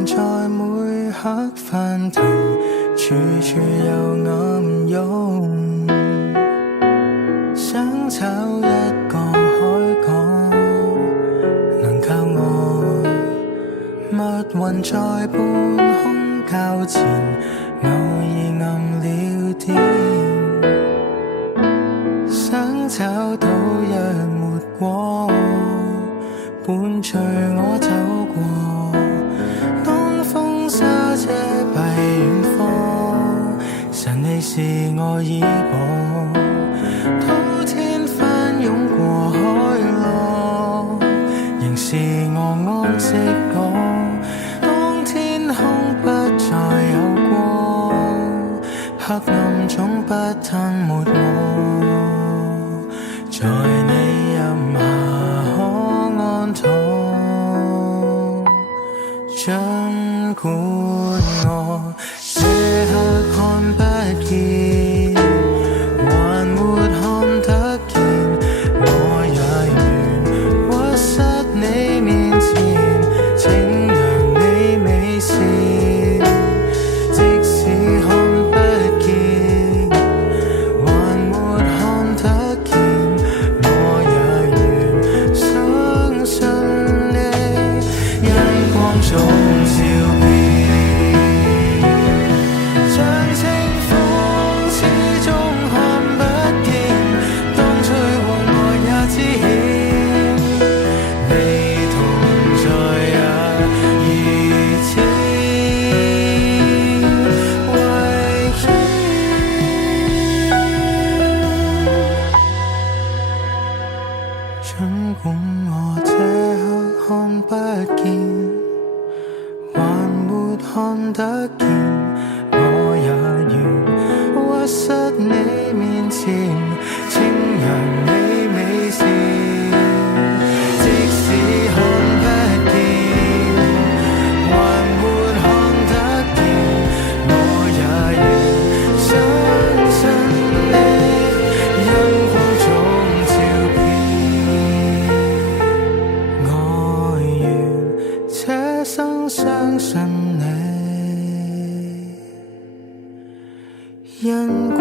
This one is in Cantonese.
還在每刻翻騰，處處有暗湧，想找一個海港，能靠我。密雲在半空交纏，偶爾暗了點，想找到一抹光，伴隨我走過。當風沙遮蔽遠方，神你是我倚傍。滔天翻湧過海浪，仍是我安息港。當天空不再有光，黑暗總不吞沒我，在你蔭下可安躺。儘管我這刻看不見，還沒看得見，我也願屈膝你面前，請讓你美善。即使看不見，還沒看得見，我也願相信你，因光中照遍。像清風始終看不見，當吹過我也知曉，你同在也如此圍繞。儘管我這刻看不見，還沒看得見，我也願屈膝你面前，請讓你美善。即使看不見，還沒看得見，我也願相信你，因光中照遍。我願這生相信你，因光